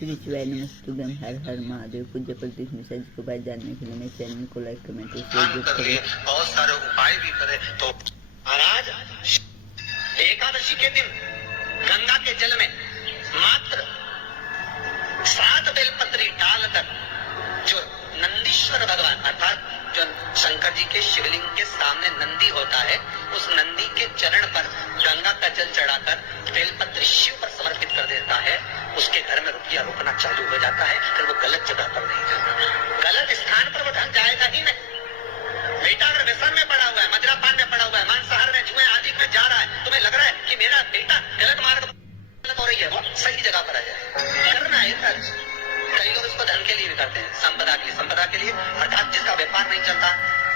श्री शिवाय नमस्तुभ्यम हर हर महादेव। पूज्य प्रदीप मिश्रा जी को बात जानने के लिए मेरे चैनल को लाइक कमेंट करें। बहुत सारे उपाय भी करें। तो महाराज एकादशी के दिन गंगा के जल में मात्र 7 बेलपत्री डालकर जो नंदीश्वर भगवान अर्थात जो शंकर जी के शिवलिंग के सामने नंदी होता है, उस नंदी के चरण पर गंगा का जल चढ़ाकर बेलपत्री शिव पर समर्पित कर देता है, उसके घर में रुपया रुकना चालू हो जाता है। फिर वो गलत जगह पर नहीं जाता, गलत स्थान पर वो ढंग जाएगा ही नहीं। बेटा अगर व्यसन में पड़ा हुआ है, मदिरापान में पड़ा हुआ है, मांसाहार में, जुए आदि में जा रहा है, तुम्हें लग रहा है कि मेरा बेटा गलत मार्ग हो रही है, वो सही जगह पर आ जाए। करना है कई लोग इसको धन के लिए भी करते हैं, संपदा के लिए अर्थात जिसका व्यापार नहीं चलता,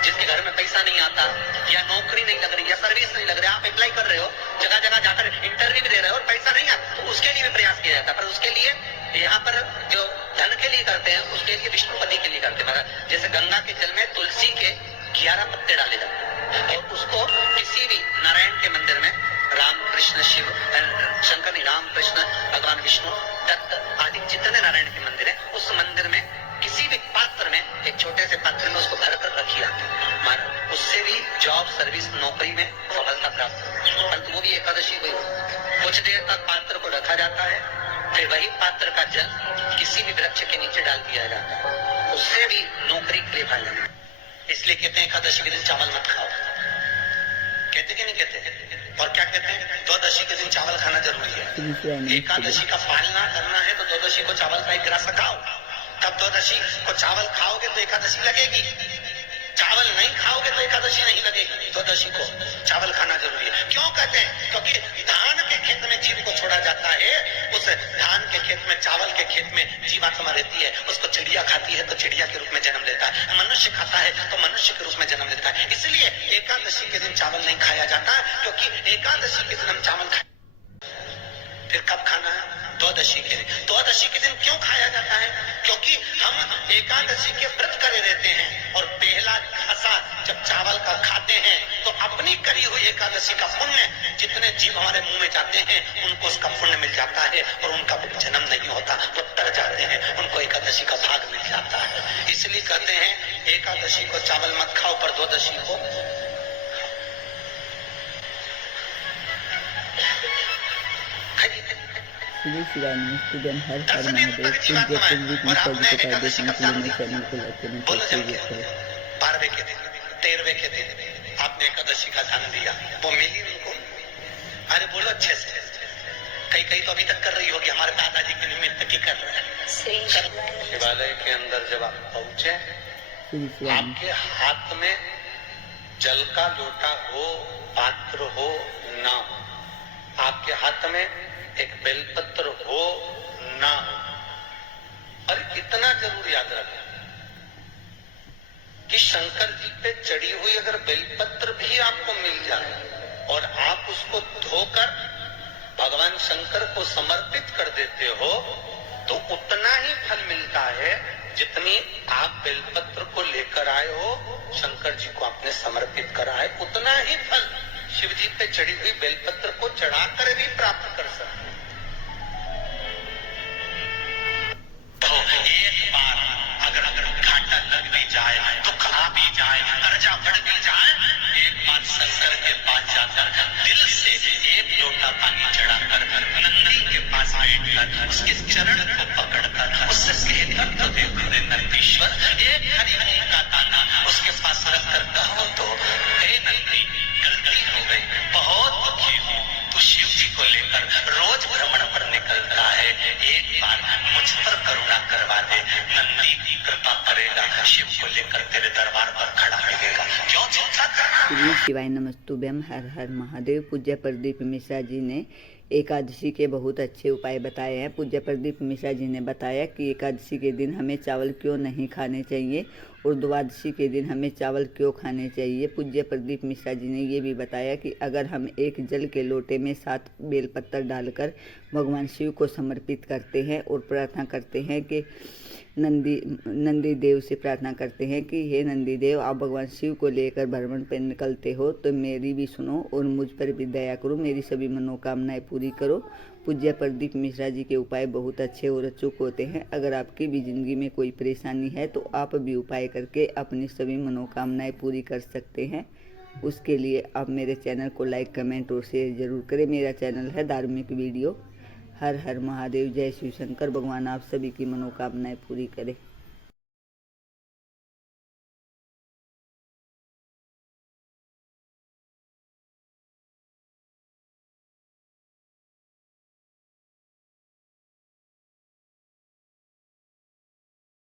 जिसके घर में पैसा नहीं आता, या नौकरी नहीं लग रही, या सर्विस नहीं लग रही, आप अप्लाई कर रहे हो, जगह जगह जाकर इंटरव्यू भी दे रहे हो और पैसा नहीं आता, तो उसके लिए भी प्रयास किया जाता है। पर उसके लिए यहाँ पर जो धन के लिए करते हैं, उसके लिए विष्णुपति के लिए करते हैं। जैसे गंगा के जल में तुलसी के 11 पत्ते डाले जाते हैं और उसको किसी भी नारायण के मंदिर में राम कृष्ण शिव शंकर राम कृष्ण भगवान विष्णु दत्त आदि जितने नारायण के मंदिर है, उस मंदिर में किसी भी पात्र में, एक छोटे से पात्र में उसको भर कर रखी जाती है। उससे भी जॉब सर्विस नौकरी में सफलता प्राप्त हो। परंतु वो भी एकादशी को कुछ देर तक पात्र को रखा जाता है, फिर वही पात्र का जल किसी भी वृक्ष के नीचे डाल दिया जाता है, उससे भी नौकरी के लिए फायदा है। इसलिए कहते हैं एकादशी के दिन चावल मत खाओ। कहते कि नहीं कहते? और क्या कहते हैं? द्वादशी के दिन चावल खाना जरूरी है। एकादशी का पालना करना है तो द्वादशी को चावल का 1 गिलास खाओ, तब द्वादशी को चावल खाओगे तो एकादशी लगेगी। चावल नहीं खाओगे तो एकादशी नहीं लगेगी। द्वादशी को चावल खाना जरूरी है। क्यों कहते हैं? क्योंकि धान के खेत में जीव को छोड़ा जाता है, उस धान के खेत में, चावल के खेत में जीवात्मा रहती है, उसको चिड़िया खाती है तो चिड़िया के रूप में जन्म लेता है, मनुष्य खाता है तो मनुष्य के रूप में जन्म लेता है। इसलिए एकादशी के दिन चावल नहीं खाया जाता, क्योंकि एकादशी के दिन हम चावल खाए। फिर कब खाना है? द्वादशी के दिन। द्वादशी के दिन क्यों खाया जाता है? क्योंकि हम एकादशी के व्रत करे रहते हैं और पहला घासा जब चावल का खाते हैं तो अपनी करी हुई एकादशी का पुण्य जितने जीव हमारे मुंह में जाते हैं उनको उसका पुण्य मिल जाता है और उनका जन्म नहीं होता, वो तर जाते हैं, उनको एकादशी का भाग मिल जाता है। इसलिए कहते हैं एकादशी को चावल मत खाओ, पर द्वादशी को श्री शिवाय नमस्तुभ्यम हर हर महादेव। पूज्य प्रदीप मिश्रा जी को बात देखने के लिए मेरे चैनल को लाइक कमेंट करें। 12वें के दिन, 13वें के दिन आपने एकादशी का दान दिया, वो मिली उनको? अरे बोलो अच्छे से। कई तो अभी तक कर रही होगी, हमारे दादाजी के निमित्त की कर रहे हैं। शिवालय के अंदर जब आप पहुंचे, आपके हाथ में जल का लोटा हो, पात्र हो ना हो, आपके हाथ में एक बेलपत्र हो ना हो, और इतना जरूर याद रखें कि शंकर जी पे चढ़ी हुई अगर बेलपत्र भी आपको मिल जाए और आप उसको धोकर भगवान शंकर को समर्पित कर देते हो तो उतना ही फल मिलता है जितनी आप बेलपत्र को लेकर आए हो, शंकर जी को आपने समर्पित करा है, उतना ही फल शिव जी पे चढ़ी हुई बेलपत्र को चढ़ाकर भी प्राप्त कर सकते। तो एक बार अगर घाटा लग भी जाए, दुख आ भी जाए, कर्जा बढ़ भी जाए, एक बार शंकर के पास जाकर दिल से एक लोटा पानी चढ़ाकर नंदी के पास बैठकर उसके चरण को पकड़कर उससे कहकर तो देखो रे नंदीश्वर, एक हरी मूंग का दाना उसके पास रखकर कहो तो, हे नंदी गलती हो गई, बहुत दुखी हूँ, तू शिव जी को लेकर रोज भ्रमण पर निकलता है, एक बार मुझ पर करुणा करवा दे, नंदी कृपा करेगा, शिव को लेकर तेरे दरबार पर खड़ा मिलेगा, क्यों चिंता करना। श्री शिवाय नमस्तुभ्यम हर हर महादेव। पूज्य प्रदीप मिश्रा जी ने एकादशी के बहुत अच्छे उपाय बताए हैं। पूज्य प्रदीप मिश्रा जी ने बताया कि एकादशी के दिन हमें चावल क्यों नहीं खाने चाहिए और द्वादशी के दिन हमें चावल क्यों खाने चाहिए। पूज्य प्रदीप मिश्रा जी ने ये भी बताया कि अगर हम एक जल के लोटे में 7 बेलपत्र डालकर भगवान शिव को समर्पित करते हैं और प्रार्थना करते हैं कि नंदी देव से प्रार्थना करते हैं कि हे नंदी देव, आप भगवान शिव को लेकर भ्रमण पर निकलते हो तो मेरी भी सुनो और मुझ पर भी दया करो, मेरी सभी मनोकामनाएं पूरी करो। पूज्य प्रदीप मिश्रा जी के उपाय बहुत अच्छे और अचूक होते हैं। अगर आपकी भी ज़िंदगी में कोई परेशानी है तो आप भी उपाय करके अपनी सभी मनोकामनाएं पूरी कर सकते हैं। उसके लिए आप मेरे चैनल को लाइक, कमेंट और शेयर ज़रूर करें। मेरा चैनल है धार्मिक वीडियो। हर हर महादेव, जय शिव शंकर। भगवान आप सभी की मनोकामनाएं पूरी करें।